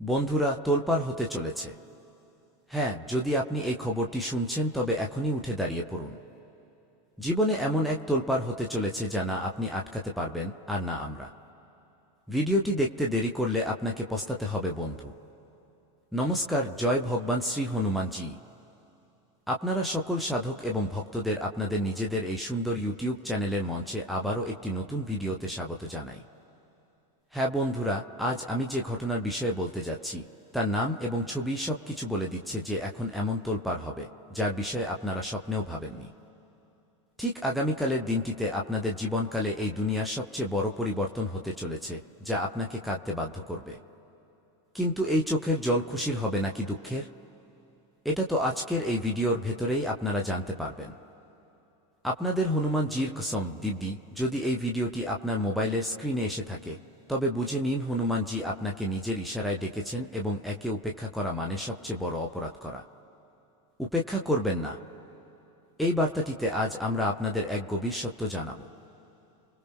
বন্ধুরা, তোলপাড় হতে চলেছে। হ্যাঁ, যদি আপনি এই খবরটি শুনছেন তবে এখনই উঠে দাঁড়িয়ে পড়ুন। জীবনে এমন এক তোলপাড় হতে চলেছে যা না আপনি আটকাতে পারবেন আর না আমরা। ভিডিওটি দেখতে দেরি করলে আপনাকে পস্তাতে হবে বন্ধু। নমস্কার, জয় ভগবান শ্রী হনুমানজি। আপনারা সকল সাধক এবং ভক্তদের আপনাদের নিজেদের এই সুন্দর ইউটিউব চ্যানেলের মঞ্চে আবারও একটি নতুন ভিডিওতে স্বাগত জানাই। হ্যাঁ বন্ধুরা, আজ আমি যে ঘটনার বিষয়ে বলতে যাচ্ছি তার নাম এবং ছবি সব কিছু বলে দিচ্ছে যে এখন এমন তোলপাড় হবে যার বিষয়ে আপনারা স্বপ্নেও ভাবেননি। ঠিক আগামীকালের দিনটিতে আপনাদের জীবনকালে এই দুনিয়ার সবচেয়ে বড় পরিবর্তন হতে চলেছে যা আপনাকে কাঁদতে বাধ্য করবে। কিন্তু এই চোখের জল খুশির হবে নাকি দুঃখের, এটা তো আজকের এই ভিডিওর ভেতরেই আপনারা জানতে পারবেন। আপনাদের হনুমানজির কসম দিব্যি, যদি এই ভিডিওটি আপনার মোবাইলের স্ক্রিনে এসে থাকে তবে বুঝে নিন হনুমানজি আপনাকে নিজের ইশারায় ডেকেছেন এবং একে উপেক্ষা করা মানে সবচেয়ে বড় অপরাধ করা। উপেক্ষা করবেন না। এই বার্তাটিতে আজ আমরা আপনাদের এক গভীর সত্য জানাব।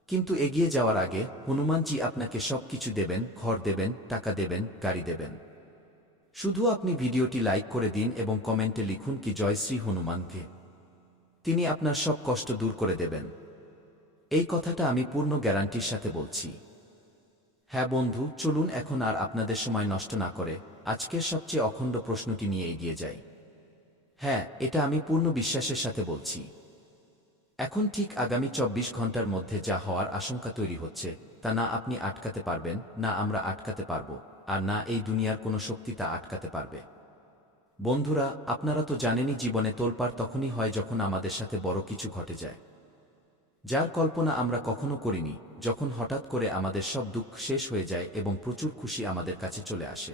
কিন্তু এগিয়ে যাওয়ার আগে হনুমানজি আপনাকে সব কিছু দেবেন, ঘর দেবেন, টাকা দেবেন, গাড়ি দেবেন। শুধু আপনি ভিডিওটি লাইক করে দিন এবং কমেন্টে লিখুন কি জয় শ্রী হনুমানকে। তিনি আপনার সব কষ্ট দূর করে দেবেন। এই কথাটা আমি পূর্ণ গ্যারান্টির সাথে বলছি। হ্যাঁ বন্ধু, চলুন এখন আর আপনাদের সময় নষ্ট না করে আজকের সবচেয়ে অখণ্ড প্রশ্নটি নিয়ে এগিয়ে যাই। হ্যাঁ, এটা আমি পূর্ণ বিশ্বাসের সাথে বলছি। এখন ঠিক আগামী ২৪ ঘন্টার মধ্যে যা হওয়ার আশঙ্কা তৈরি হচ্ছে তা না আপনি আটকাতে পারবেন, না আমরা আটকাতে পারব, আর না এই দুনিয়ার কোনো শক্তি তা আটকাতে পারবে। বন্ধুরা, আপনারা তো জানেনই জীবনে তোলপাড় তখনই হয় যখন আমাদের সাথে বড় কিছু ঘটে যায়, যার কল্পনা আমরা কখনো করিনি। যখন হঠাৎ করে আমাদের সব দুঃখ শেষ হয়ে যায় এবং প্রচুর খুশি আমাদের কাছে চলে আসে।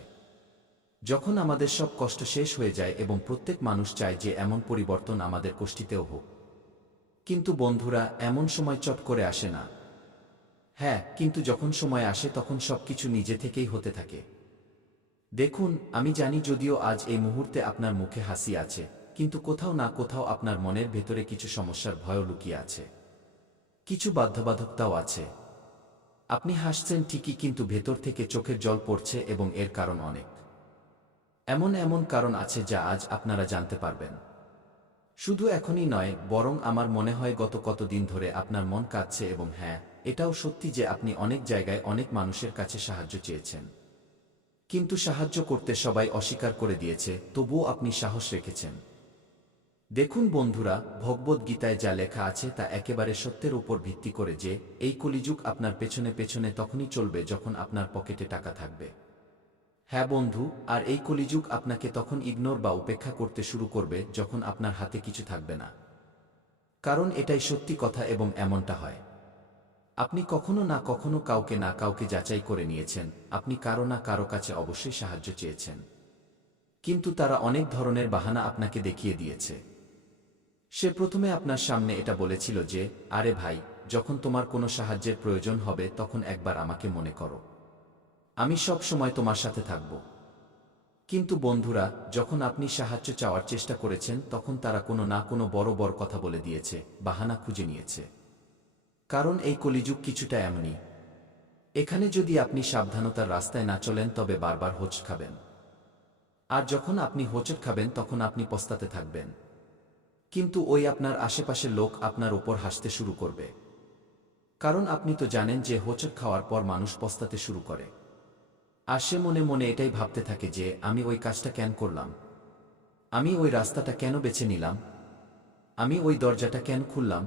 যখন আমাদের সব কষ্ট শেষ হয়ে যায় এবং প্রত্যেক মানুষ চায় যে এমন পরিবর্তন আমাদের কোষ্ঠীতেও হোক। কিন্তু বন্ধুরা, এমন সময় চট করে আসে না। হ্যাঁ, কিন্তু যখন সময় আসে তখন সবকিছু নিজে থেকেই হতে থাকে। দেখুন, আমি জানি যদিও আজ এই মুহূর্তে আপনার মুখে হাসি আছে, কিন্তু কোথাও না কোথাও আপনার মনের ভেতরে কিছু সমস্যার ভয়ও লুকিয়ে আছে। কিছু বাধ্যবাধকতাও আছে। আপনি হাসছেন ঠিকই, কিন্তু ভেতর থেকে চোখের জল পড়ছে এবং এর কারণ অনেক। এমন এমন কারণ আছে যা আজ আপনারা জানতে পারবেন। শুধু এখনই নয়, বরং আমার মনে হয় গত কতদিন ধরে আপনার মন কাঁদছে। এবং হ্যাঁ, এটাও সত্যি যে আপনি অনেক জায়গায় অনেক মানুষের কাছে সাহায্য চেয়েছেন, কিন্তু সাহায্য করতে সবাই অস্বীকার করে দিয়েছে, তবুও আপনি সাহস রেখেছেন। দেখুন বন্ধুরা, ভগবদ্গীতায় যা লেখা আছে তা একেবারে সত্যের উপর ভিত্তি করে যে এই কলিযুগ আপনার পেছনে পেছনে তখনই চলবে যখন আপনার পকেটে টাকা থাকবে। হ্যাঁ বন্ধু, আর এই কলিযুগ আপনাকে তখন ইগনোর বা উপেক্ষা করতে শুরু করবে যখন আপনার হাতে কিছু থাকবে না। কারণ এটাই সত্যি কথা এবং এমনটা হয়। আপনি কখনো না কখনো কাউকে না কাউকে যাচাই করে নিয়েছেন, আপনি কারো না কারো কাছে অবশ্যই সাহায্য চেয়েছেন, কিন্তু তারা অনেক ধরনের বাহানা আপনাকে দেখিয়ে দিয়েছে। সে প্রথমে আপনার সামনে এটা বলেছিল যে, আরে ভাই, যখন তোমার কোনো সাহায্যের প্রয়োজন হবে তখন একবার আমাকে মনে করো, আমি সব সময় তোমার সাথে থাকব। কিন্তু বন্ধুরা, যখন আপনি সাহায্য চাওয়ার চেষ্টা করেছেন তখন তারা কোনো না কোনো বড় বড় কথা বলে দিয়েছে, বাহানা খুঁজে নিয়েছে। কারণ এই কলিযুগ কিছুটা এমনই। এখানে যদি আপনি সাবধানতার রাস্তায় না চলেন তবে বারবার হোঁচট খাবেন। আর যখন আপনি হোঁচট খাবেন তখন আপনি পস্তাতে থাকবেন। কিন্তু ওই আপনার আশেপাশের লোক আপনার ওপর হাসতে শুরু করবে। কারণ আপনি তো জানেন যে হোঁচট খাওয়ার পর মানুষ পস্তাতে শুরু করে। আর সে মনে মনে এটাই ভাবতে থাকে যে আমি ওই কাজটা কেন করলাম, আমি ওই রাস্তাটা কেন বেছে নিলাম, আমি ওই দরজাটা কেন খুললাম।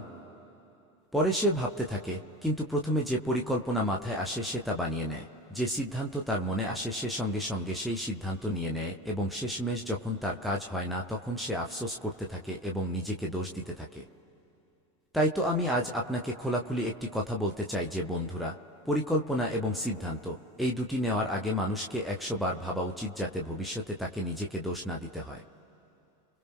পরে সে ভাবতে থাকে, কিন্তু প্রথমে যে পরিকল্পনা মাথায় আসে সে তা বানিয়ে নেয়, যে সিদ্ধান্ত তার মনে আসে সে সঙ্গে সঙ্গে সেই সিদ্ধান্ত নিয়ে নেয় এবং শেষমেশ যখন তার কাজ হয় না তখন সে আফসোস করতে থাকে এবং নিজেকে দোষ দিতে থাকে। তাই তো আমি আজ আপনাকে খোলাখুলি একটি কথা বলতে চাই যে বন্ধুরা, পরিকল্পনা এবং সিদ্ধান্ত এই দুটি নেওয়ার আগে মানুষকে ১০০ বার ভাবা উচিত যাতে ভবিষ্যতে তাকে নিজেকে দোষ না দিতে হয়।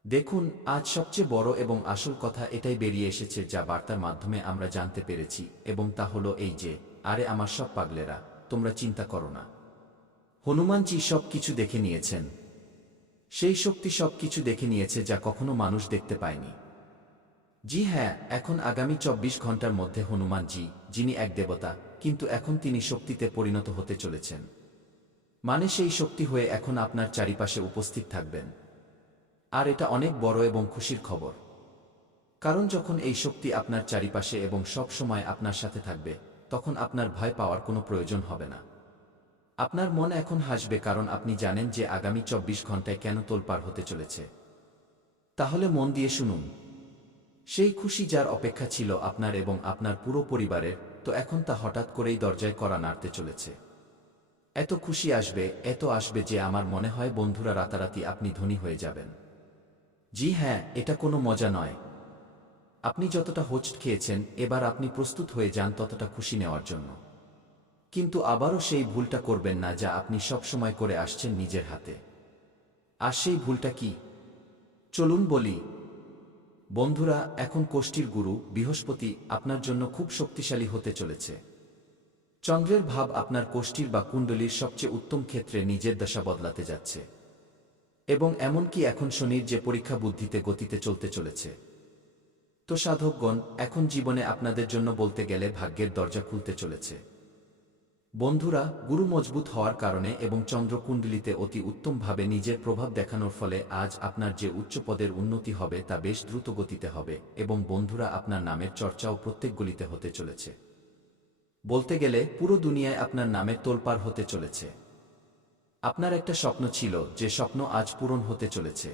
দেখুন, আজ সবচেয়ে বড় এবং আসল কথা এটাই বেরিয়ে এসেছে যা বার্তার মাধ্যমে আমরা জানতে পেরেছি, এবং তা হলো এই যে, আরে আমার সব পাগলেরা, তোমরা চিন্তা করো না। হনুমানজি সব কিছু দেখে নিয়েছেন। সেই শক্তি সব কিছু দেখে নিয়েছে যা কখনো মানুষ দেখতে পায়নি। জি হ্যাঁ, এখন আগামী ২৪ ঘন্টার মধ্যে হনুমানজি, যিনি এক দেবতা, কিন্তু এখন তিনি শক্তিতে পরিণত হতে চলেছেন। মানে সেই শক্তি হয়ে এখন আপনার চারিপাশে উপস্থিত থাকবেন। আর এটা অনেক বড় এবং খুশির খবর। কারণ যখন এই শক্তি আপনার চারিপাশে এবং সব সময় আপনার সাথে থাকবে, তখন আপনার ভয় পাওয়ার কোনো প্রয়োজন হবে না। আপনার মন এখন হাসবে, কারণ আপনি জানেন যে আগামী ২৪ ঘন্টায় কেন তোলপাড় হতে চলেছে। তাহলে মন দিয়ে শুনুন। সেই খুশি যার অপেক্ষা ছিল আপনার এবং আপনার পুরো পরিবারের, তো এখন তা হঠাৎ করেই দরজায় কড়া নাড়তে চলেছে। এত খুশি আসবে, এত আসবে যে আমার মনে হয় বন্ধুরা, রাতারাতি আপনি ধনী হয়ে যাবেন। জি হ্যাঁ, এটা কোনো মজা নয়। আপনি যতটা হোঁচট খেয়েছেন, এবার আপনি প্রস্তুত হয়ে যান ততটা খুশি নেওয়ার জন্য। কিন্তু আবারও সেই ভুলটা করবেন না যা আপনি সবসময় করে আসছেন নিজের হাতে। আর সেই ভুলটা কি? চলুন বলি। বন্ধুরা, এখন কোষ্ঠীর গুরু বৃহস্পতি আপনার জন্য খুব শক্তিশালী হতে চলেছে। চন্দ্রের ভাব আপনার কোষ্ঠীর বা কুণ্ডলীর সবচেয়ে উত্তম ক্ষেত্রে নিজের দশা বদলাতে যাচ্ছে। এবং এমনকি এখন শনির যে পরীক্ষা বুদ্ধিতে গতিতে চলতে চলেছে। তো সাধকগণ, এখন জীবনে আপনাদের জন্য বলতে গেলে ভাগ্যের দরজা খুলতে চলেছে। বন্ধুরা, গুরু মজবুত হওয়ার কারণে এবং চন্দ্র কুণ্ডলিতে অতি উত্তমভাবে নিজের প্রভাব দেখানোর ফলে আজ আপনার যে উচ্চ পদের উন্নতি হবে তা বেশ দ্রুত গতিতে হবে, এবং বন্ধুরা, আপনার নামের চর্চাও প্রত্যেক গলিতে হতে চলেছে। বলতে গেলে পুরো দুনিয়ায় আপনার নামের তোলপাড় হতে চলেছে। আপনার একটা স্বপ্ন ছিল, যে স্বপ্ন আজ পূরণ হতে চলেছে।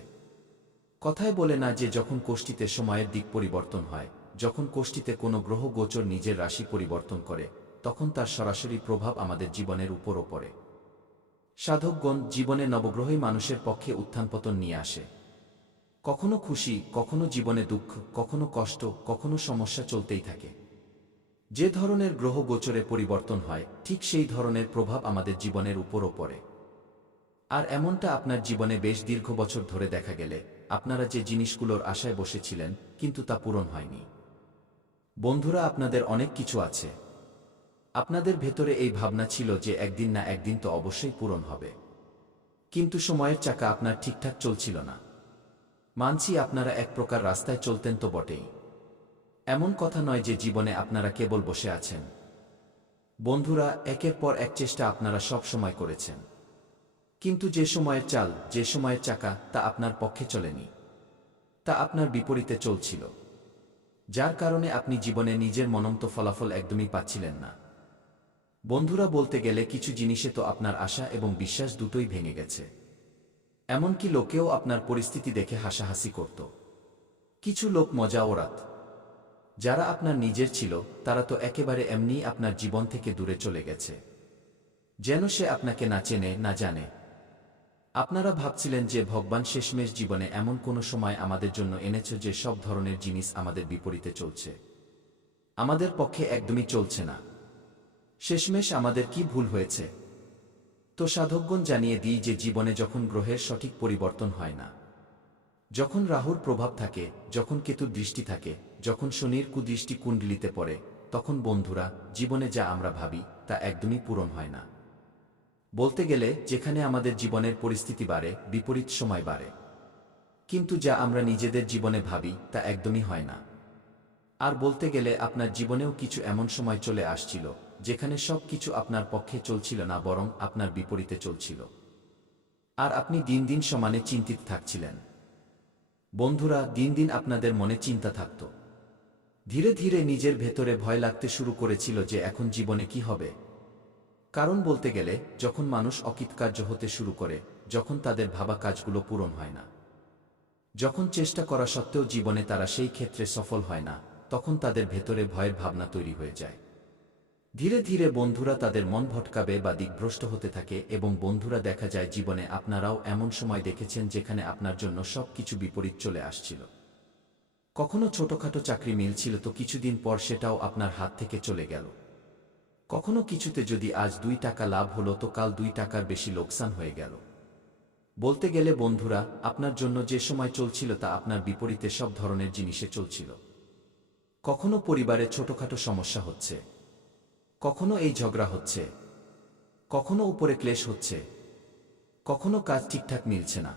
কথায় বলে না যে যখন কোষ্ঠীতে সময়ের দিক পরিবর্তন হয়, যখন কোষ্ঠীতে কোনো গ্রহ গোচর নিজের রাশি পরিবর্তন করে, তখন তার সরাসরি প্রভাব আমাদের জীবনের উপরও পড়ে। সাধকগণ, জীবনে নবগ্রহই মানুষের পক্ষে উত্থানপতন নিয়ে আসে। কখনো খুশি, কখনো জীবনে দুঃখ, কখনো কষ্ট, কখনো সমস্যা চলতেই থাকে। যে ধরনের গ্রহ গোচরে পরিবর্তন হয়, ঠিক সেই ধরনের প্রভাব আমাদের জীবনের উপরও পড়ে। আর এমনটা আপনার জীবনে বেশ দীর্ঘ বছর ধরে দেখা গেলে, আপনারা যে জিনিসগুলোর আশায় বসেছিলেন, কিন্তু তা পূরণ হয়নি। বন্ধুরা, আপনাদের অনেক কিছু আছে। আপনাদের ভেতরে এই ভাবনা ছিল যে একদিন না একদিন তো অবশ্যই পূরণ হবে। কিন্তু সময়ের চাকা আপনার ঠিকঠাক চলছিল না। মানছি, আপনারা এক প্রকার রাস্তায় চলতেন তো বটেই। এমন কথা নয় যে জীবনে আপনারা কেবল বসে আছেন। বন্ধুরা, একের পর এক চেষ্টা আপনারা সব সময় করেছেন। কিন্তু যে সময়ের চাল, যে সময়ের চাকা, তা আপনার পক্ষে চলেনি। তা আপনার বিপরীতে চলছিল। যার কারণে আপনি জীবনে নিজের মনোমতো ফলাফল একদমই পাচ্ছিলেন না। বন্ধুরা, বলতে গেলে কিছু জিনিসে তো আপনার আশা এবং বিশ্বাস দুটোই ভেঙে গেছে। এমনকি লোকেও আপনার পরিস্থিতি দেখে হাসাহাসি করত। কিছু লোক মজা ওড়াত। যারা আপনার নিজের ছিল, তারা তো একেবারে এমনিই আপনার জীবন থেকে দূরে চলে গেছে। যেন সে আপনাকে না চেনে, না জানে। আপনারা ভাবছিলেন যে ভগবান শেষমেশ জীবনে এমন কোনো সময় আমাদের জন্য এনেছে যে সব ধরনের জিনিস আমাদের বিপরীতে চলছে। আমাদের পক্ষে একদমই চলছে না। শেষমেশ আমাদের কি ভুল হয়েছে? তো সাধকগণ, জানিয়ে দিই যে জীবনে যখন গ্রহের সঠিক পরিবর্তন হয় না, যখন রাহুর প্রভাব থাকে, যখন কেতুর দৃষ্টি থাকে, যখন শনির কুদৃষ্টি কুণ্ডলিতে পড়ে, তখন বন্ধুরা, জীবনে যা আমরা ভাবি তা একদমই পূরণ হয় না। বলতে গেলে যেখানে আমাদের জীবনের পরিস্থিতি বাড়ে, বিপরীত সময় বাড়ে। কিন্তু যা আমরা নিজেদের জীবনে ভাবি তা একদমই হয় না। আর বলতে গেলে আপনার জীবনেও কিছু এমন সময় চলে আসছিল, যেখানে সব কিছু আপনার পক্ষে চলছিল না, বরং আপনার বিপরীতে চলছিল। আর আপনি দিন দিন সমানে চিন্তিত থাকছিলেন। বন্ধুরা, দিন দিন আপনাদের মনে চিন্তা থাকত। ধীরে ধীরে নিজের ভেতরে ভয় লাগতে শুরু করেছিল যে এখন জীবনে কি হবে। কারণ বলতে গেলে, যখন মানুষ অকৃতকার্য হতে শুরু করে, যখন তাদের ভাবা কাজগুলো পূরণ হয় না, যখন চেষ্টা করা সত্ত্বেও জীবনে তারা সেই ক্ষেত্রে সফল হয় না, তখন তাদের ভেতরে ভয়ের ভাবনা তৈরি হয়ে যায়। ধীরে ধীরে বন্ধুরা তাদের মন ভটকাবে বা দিকভ্রষ্ট হতে থাকে, এবং বন্ধুরা, দেখা যায় জীবনে আপনারাও এমন সময় দেখেছেন যেখানে আপনার জন্য সব কিছু বিপরীত চলে আসছিল। কখনো ছোটখাটো চাকরি মিলছিল, তো কিছুদিন পর সেটাও আপনার হাত থেকে চলে গেল। কখনো কিছুতে যদি আজ 2 টাকা লাভ হলো, তো কাল 2 টাকার বেশি লোকসান হয়ে গেল। বলতে গেলে বন্ধুরা, আপনার জন্য যে সময় চলছিল তা আপনার বিপরীতে সব ধরনের জিনিসে চলছিল। কখনো পরিবারে ছোটখাটো সমস্যা হচ্ছে, কখনো এই ঝগড়া হচ্ছে, কখনো উপরে ক্লেশ হচ্ছে, কখনো কাজ ঠিকঠাক মিলছে না।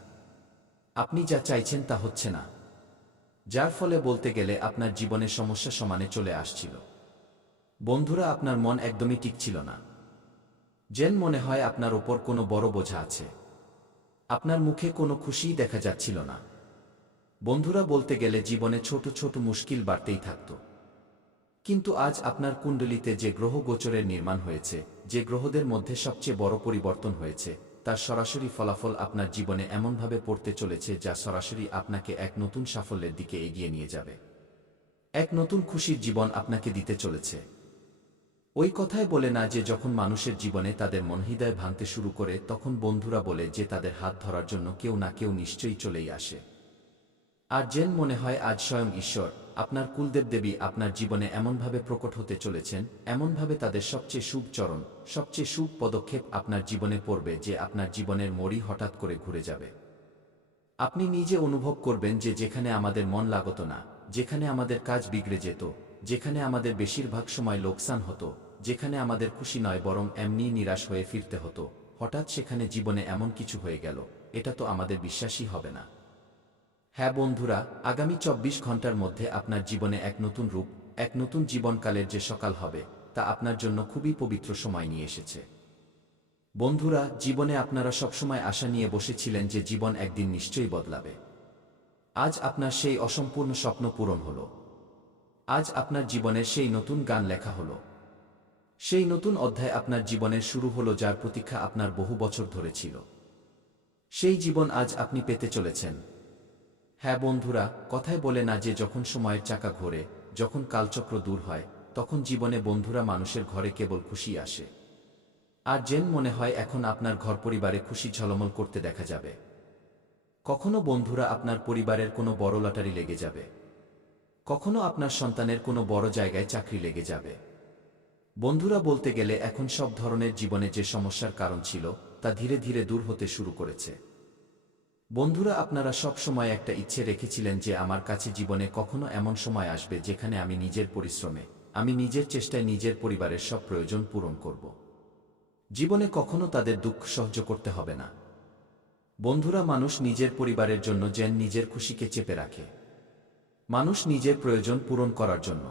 আপনি যা চাইছেন তা হচ্ছে না। যার ফলে বলতে গেলে আপনার জীবনে সমস্যা সমানে চলে আসছিল। বন্ধুরা, আপনার মন একদমই টিকছিল না। যেন মনে হয় আপনার ওপর কোনো বড় বোঝা আছে। আপনার মুখে কোনো খুশিই দেখা যাচ্ছিল না। বন্ধুরা বলতে গেলে জীবনে ছোট ছোট মুশকিল বাড়তেই থাকত। কিন্তু আজ আপনার কুণ্ডলিতে যে গ্রহ গোচরের নির্মাণ হয়েছে, যে গ্রহদের মধ্যে সবচেয়ে বড় পরিবর্তন হয়েছে, তার সরাসরি ফলাফল আপনার জীবনে এমনভাবে পড়তে চলেছে যা সরাসরি আপনাকে এক নতুন সাফল্যের দিকে এগিয়ে নিয়ে যাবে। এক নতুন খুশির জীবন আপনাকে দিতে চলেছে। ওই কথায় বলে না যে যখন মানুষের জীবনে তাদের মনহৃদয় ভাঙতে শুরু করে তখন বন্ধুরা বলে যে তাদের হাত ধরার জন্য কেউ না কেউ নিশ্চয়ই চলেই আসে। আর যেন মনে হয় আজ স্বয়ং ঈশ্বর, আপনার কুলদেব দেবী আপনার জীবনে এমনভাবে প্রকট হতে চলেছেন, এমনভাবে তাদের সবচেয়ে শুভ চরণ, সবচেয়ে শুভ পদক্ষেপ আপনার জীবনে পড়বে যে আপনার জীবনের মোড়ই হঠাৎ করে ঘুরে যাবে। আপনি নিজে অনুভব করবেন যে যেখানে আমাদের মন লাগত না, যেখানে আমাদের কাজ বিগড়ে যেত, যেখানে আমাদের বেশিরভাগ সময় লোকসান হতো, যেখানে আমাদের খুশি নয় বরং এমনিই নিরাশ হয়ে ফিরতে হতো, হঠাৎ সেখানে জীবনে এমন কিছু হয়ে গেল, এটা তো আমাদের বিশ্বাসই হবে না। হ্যাঁ বন্ধুরা, আগামী 24 ঘন্টার মধ্যে আপনার জীবনে এক নতুন রূপ, এক নতুন জীবনকালের যে সকাল হবে, তা আপনার জন্য খুবই পবিত্র সময় নিয়ে এসেছে। বন্ধুরা, জীবনে আপনারা সবসময় আশা নিয়ে বসেছিলেন যে জীবন একদিন নিশ্চয়ই বদলাবে। আজ আপনার সেই অসম্পূর্ণ স্বপ্ন পূরণ হল। আজ আপনার জীবনের সেই নতুন গান লেখা হল। সেই নতুন অধ্যায় আপনার জীবনের শুরু হলো যার প্রতীক্ষা আপনার বহু বছর ধরে ছিল। সেই জীবন আজ আপনি পেতে চলেছেন। হ্যাঁ বন্ধুরা, কথায় বলে না যে যখন সময়ের চাকা ঘোরে, যখন কালচক্র দূর হয়, তখন জীবনে বন্ধুরা মানুষের ঘরে কেবল খুশি আসে। আর যেন মনে হয় এখন আপনার ঘর পরিবারে খুশি ঝলমল করতে দেখা যাবে। কখনো বন্ধুরা আপনার পরিবারের কোনো বড় লটারি লেগে যাবে, কখনো আপনার সন্তানের কোনো বড় জায়গায় চাকরি লেগে যাবে। বন্ধুরা বলতে গেলে এখন সব ধরনের জীবনে যে সমস্যার কারণ ছিল তা ধীরে ধীরে দূর হতে শুরু করেছে। বন্ধুরা, আপনারা সব সময় একটা ইচ্ছে রেখেছিলেন যে আমার কাছে জীবনে কখনো এমন সময় আসবে যেখানে আমি নিজের পরিশ্রমে, আমি নিজের চেষ্টায় নিজের পরিবারের সব প্রয়োজন পূরণ করব। জীবনে কখনো তাদের দুঃখ সহ্য করতে হবে না। বন্ধুরা, মানুষ নিজের পরিবারের জন্য যেন নিজের খুশিকে চেপে রাখে। মানুষ নিজের প্রয়োজন পূরণ করার জন্য